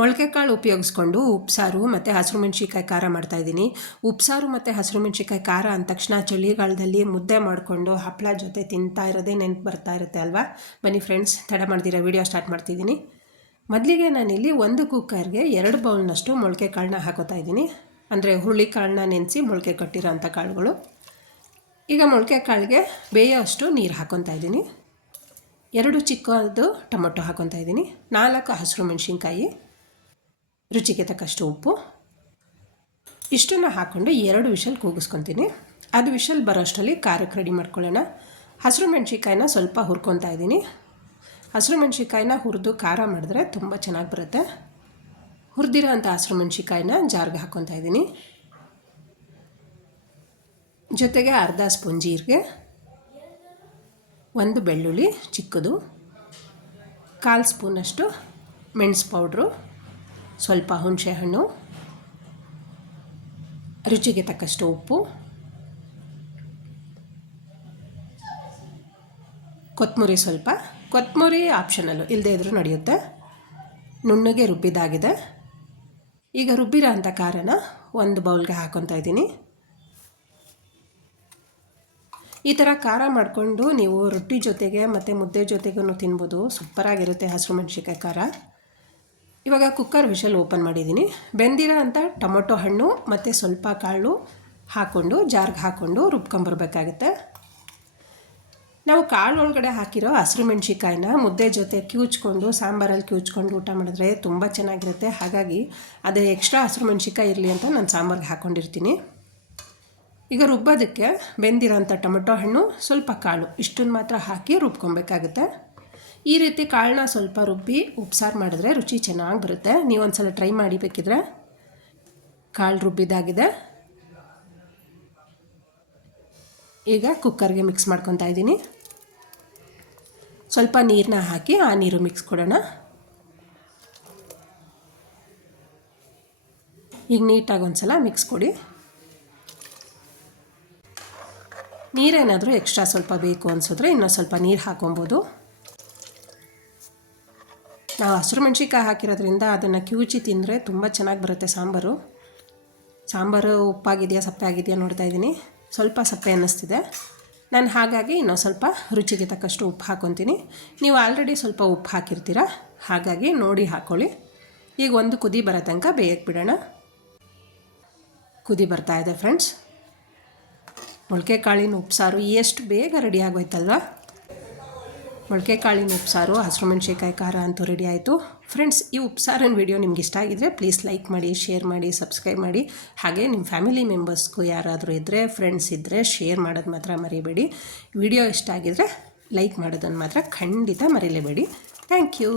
ಮೊಳಕೆ ಕಾಳು ಉಪಯೋಗಿಸ್ಕೊಂಡು ಉಪ್ಸಾರು ಮತ್ತು ಹಸಿರು ಮೆಣಸಿಕಾಯಿ ಖಾರ ಮಾಡ್ತಾಯಿದ್ದೀನಿ ಉಪ್ಸಾರು ಮತ್ತು ಹಸಿರು ಮೆಣಸಿಕಾಯಿ ಖಾರ ಅಂದ ತಕ್ಷಣ ಚಳಿಗಾಲದಲ್ಲಿ ಮುದ್ದೆ ಮಾಡಿಕೊಂಡು ಹಪ್ಪಳ ಜೊತೆ ತಿಂತಾ ಇರೋದೇ ನೆನಪು ಬರ್ತಾ ಇರುತ್ತೆ ಅಲ್ವಾ? ಬನ್ನಿ ಫ್ರೆಂಡ್ಸ್ ತಡ ಮಾಡ್ದಿರೋ ವಿಡಿಯೋ ಸ್ಟಾರ್ಟ್ ಮಾಡ್ತಿದ್ದೀನಿ. ಮೊದಲಿಗೆ ನಾನಿಲ್ಲಿ ಒಂದು ಕುಕ್ಕರ್ಗೆ ಎರಡು ಬೌಲ್ನಷ್ಟು ಮೊಳಕೆ ಕಾಳನ್ನ ಹಾಕೋತಾ ಇದ್ದೀನಿ. ಅಂದರೆ ಹುರುಳಿ ಕಾಳನ್ನ ನೆನೆಸಿ ಮೊಳಕೆ ಕಟ್ಟಿರೋ ಅಂಥ ಕಾಳುಗಳು. ಈಗ ಮೊಳಕೆ ಕಾಳಿಗೆ ಬೇಯೋ ಅಷ್ಟು ನೀರು ಹಾಕೊತಾ ಇದ್ದೀನಿ. ಎರಡು ಚಿಕ್ಕದು ಟೊಮೊಟೊ ಹಾಕೊತಾ ಇದ್ದೀನಿ. ನಾಲ್ಕು ಹಸಿರು ಮೆಣಸಿನ್ಕಾಯಿ ರುಚಿಗೆ ತಕ್ಕಷ್ಟು ಉಪ್ಪು. ಇಷ್ಟನ್ನು ಹಾಕ್ಕೊಂಡು ಎರಡು ವಿಷಲ್ ಕೂಗಿಸ್ಕೊತೀನಿ. ಅದು ವಿಷಲ್ ಬರೋಷ್ಟರಲ್ಲಿ ಖಾರಕ್ಕೆ ರೆಡಿ ಮಾಡ್ಕೊಳ್ಳೋಣ. ಹಸಿರು ಮೆಣಸಿನ್ಕಾಯಿನ ಸ್ವಲ್ಪ ಹುರ್ಕೊತಾ ಇದ್ದೀನಿ. ಹಸಿರು ಮೆಣಸಿನ್ಕಾಯಿನ ಹುರಿದು ಖಾರ ಮಾಡಿದ್ರೆ ತುಂಬ ಚೆನ್ನಾಗಿ ಬರುತ್ತೆ. ಹುರಿದಿರೋ ಅಂಥ ಹಸಿರು ಮೆಣಸಿನ್ಕಾಯಿನ ಜಾರ್ಗೆ ಹಾಕ್ಕೊತಾ ಇದ್ದೀನಿ. ಜೊತೆಗೆ ಅರ್ಧ ಸ್ಪೂನ್ ಜೀರಿಗೆ. ಒಂದು ಬೆಳ್ಳುಳ್ಳಿ ಚಿಕ್ಕದು. ಕಾಲು ಸ್ಪೂನಷ್ಟು ಮೆಣಸು ಪೌಡ್ರು. ಸ್ವಲ್ಪ ಹುಣಸೆಹಣ್ಣು ರುಚಿಗೆ ತಕ್ಕಷ್ಟು ಉಪ್ಪು ಕೊತ್ತಂಬರಿ ಸ್ವಲ್ಪ. ಕೊತ್ತಂಬರಿ ಆಪ್ಷನಲ್ಲು ಇಲ್ಲದೇ ಇದ್ದರೂ ನಡೆಯುತ್ತೆ. ನುಣ್ಣಗೆ ರುಬ್ಬಿದಾಗಿದೆ ಈಗ ರುಬ್ಬಿರೋ ಅಂಥ ಕಾರಣ ಒಂದು ಬೌಲ್ಗೆ ಹಾಕೊತಾ ಇದ್ದೀನಿ. ಈ ಥರ ಖಾರ ಮಾಡಿಕೊಂಡು ನೀವು ರೊಟ್ಟಿ ಜೊತೆಗೆ ಮತ್ತು ಮುದ್ದೆ ಜೊತೆಗೂ ತಿನ್ಬೋದು. ಸೂಪರಾಗಿರುತ್ತೆ ಹಸಿರು ಮೆಣಸಿಕಾಯಿ ಖಾರ. ಇವಾಗ ಕುಕ್ಕರ್ ವಿಷಲ್ ಓಪನ್ ಮಾಡಿದ್ದೀನಿ ಬೆಂದಿರೋ ಅಂಥ ಟೊಮೊಟೊ ಹಣ್ಣು ಮತ್ತು ಸ್ವಲ್ಪ ಕಾಳು ಹಾಕ್ಕೊಂಡು ಜಾರ್ಗೆ ಹಾಕ್ಕೊಂಡು ರುಬ್ಕೊಂಬರ್ಬೇಕಾಗುತ್ತೆ ನಾವು ಕಾಳು ಒಳಗಡೆ ಹಾಕಿರೋ ಹಸಿರು ಮೆಣಸಿಕಾಯಿನ ಮುದ್ದೆ ಜೊತೆ ಕ್ಯೂಚ್ಕೊಂಡು, ಸಾಂಬಾರಲ್ಲಿ ಕ್ಯೂಚ್ಕೊಂಡು ಊಟ ಮಾಡಿದ್ರೆ ತುಂಬ ಚೆನ್ನಾಗಿರುತ್ತೆ. ಹಾಗಾಗಿ ಅದೇ ಎಕ್ಸ್ಟ್ರಾ ಹಸಿರು ಮೆಣಸಿಕಾಯಿ ಇರಲಿ ಅಂತ ನಾನು ಸಾಂಬಾರಿಗೆ ಹಾಕ್ಕೊಂಡಿರ್ತೀನಿ ಈಗ ರುಬ್ಬೋದಕ್ಕೆ ಬೆಂದಿರೋಂಥ ಟೊಮೊಟೊ ಹಣ್ಣು, ಸ್ವಲ್ಪ ಕಾಳು ಇಷ್ಟನ್ನು ಮಾತ್ರ ಹಾಕಿ ರುಬ್ಕೊಬೇಕಾಗುತ್ತೆ. ಈ ರೀತಿ ಕಾಳನ್ನ ಸ್ವಲ್ಪ ರುಬ್ಬಿ ಉಪ್ಸಾರು ಮಾಡಿದ್ರೆ ರುಚಿ ಚೆನ್ನಾಗಿ ಬರುತ್ತೆ. ನೀವು ಒಂದು ಸಲ ಟ್ರೈ ಮಾಡಿ ಬೇಕಿದ್ರೆ ಕಾಳು ರುಬ್ಬಿದಾಗಿದೆ ಈಗ ಕುಕ್ಕರ್ಗೆ ಮಿಕ್ಸ್ ಮಾಡ್ಕೊತಾ ಇದ್ದೀನಿ. ಸ್ವಲ್ಪ ನೀರನ್ನ ಹಾಕಿ ಆ ನೀರು ಮಿಕ್ಸ್ ಕೊಡೋಣ. ಈಗ ನೀಟಾಗಿ ಒಂದು ಸಲ ಮಿಕ್ಸ್ ಕೊಡಿ. ನೀರೇನಾದರೂ ಎಕ್ಸ್ಟ್ರಾ ಸ್ವಲ್ಪ ಬೇಕು ಅನಿಸಿದ್ರೆ ಇನ್ನೊಂದು ಸ್ವಲ್ಪ ನೀರು ಹಾಕೊಬೋದು ನಾವು ಹಸಿರು ಮೆಣ್ಸಿಕಾಯಿ ಹಾಕಿರೋದ್ರಿಂದ ಅದನ್ನು ಕಿವುಚಿ ತಿಂದರೆ ತುಂಬ ಚೆನ್ನಾಗಿ ಬರುತ್ತೆ ಸಾಂಬಾರು. ಸಾಂಬಾರು ಉಪ್ಪಾಗಿದೆಯಾ ಸಪ್ಪೆ ಆಗಿದೆಯಾ ನೋಡ್ತಾ ಇದ್ದೀನಿ. ಸ್ವಲ್ಪ ಸಪ್ಪೆ ಅನ್ನಿಸ್ತಿದೆ. ನಾನು ಹಾಗಾಗಿ ಇನ್ನೊಂದು ಸ್ವಲ್ಪ ರುಚಿಗೆ ತಕ್ಕಷ್ಟು ಉಪ್ಪು ಹಾಕ್ಕೊತೀನಿ ನೀವು ಆಲ್ರೆಡಿ ಸ್ವಲ್ಪ ಉಪ್ಪು ಹಾಕಿರ್ತೀರ? ಹಾಗಾಗಿ ನೋಡಿ ಹಾಕ್ಕೊಳ್ಳಿ ಈಗ ಒಂದು ಕುದಿ ಬರೋ ತನಕ ಬೇಯಕ್ಕೆ ಬಿಡೋಣ. ಕುದಿ ಬರ್ತಾ ಇದೆ ಫ್ರೆಂಡ್ಸ್ ಮೊಳಕೆ ಕಾಳಿನ ಉಪ್ಸಾರು ಎಷ್ಟು ಬೇಗ ರೆಡಿ ಆಗೋಯ್ತಲ್ವ? ಮೊಳಕೆ ಕಾಳಿನ ಉಪ್ಸಾರು ಹಸಿರು ಮೆಣಸಿನ್ಕಾಯಿ ಖಾರ ಅಂತೂ ರೆಡಿ ಆಯಿತು. ಫ್ರೆಂಡ್ಸ್ ಈ ಉಪ್ಸಾರಿನ ವಿಡಿಯೋ ನಿಮ್ಗೆ ಇಷ್ಟ ಆಗಿದ್ರೆ ಪ್ಲೀಸ್ ಲೈಕ್ ಮಾಡಿ ಶೇರ್ ಮಾಡಿ ಸಬ್ಸ್ಕ್ರೈಬ್ ಮಾಡಿ. ಹಾಗೆ ನಿಮ್ಮ ಫ್ಯಾಮಿಲಿ ಮೆಂಬರ್ಸ್ಗೂ ಯಾರಾದರೂ ಇದ್ದರೆ ಫ್ರೆಂಡ್ಸ್ ಇದ್ದರೆ ಶೇರ್ ಮಾಡೋದು ಮಾತ್ರ ಮರಿಬೇಡಿ. ವಿಡಿಯೋ ಇಷ್ಟ ಆಗಿದ್ರೆ ಲೈಕ್ ಮಾಡೋದನ್ನು ಮಾತ್ರ ಖಂಡಿತ ಮರೀಲೇಬೇಡಿ. Thank you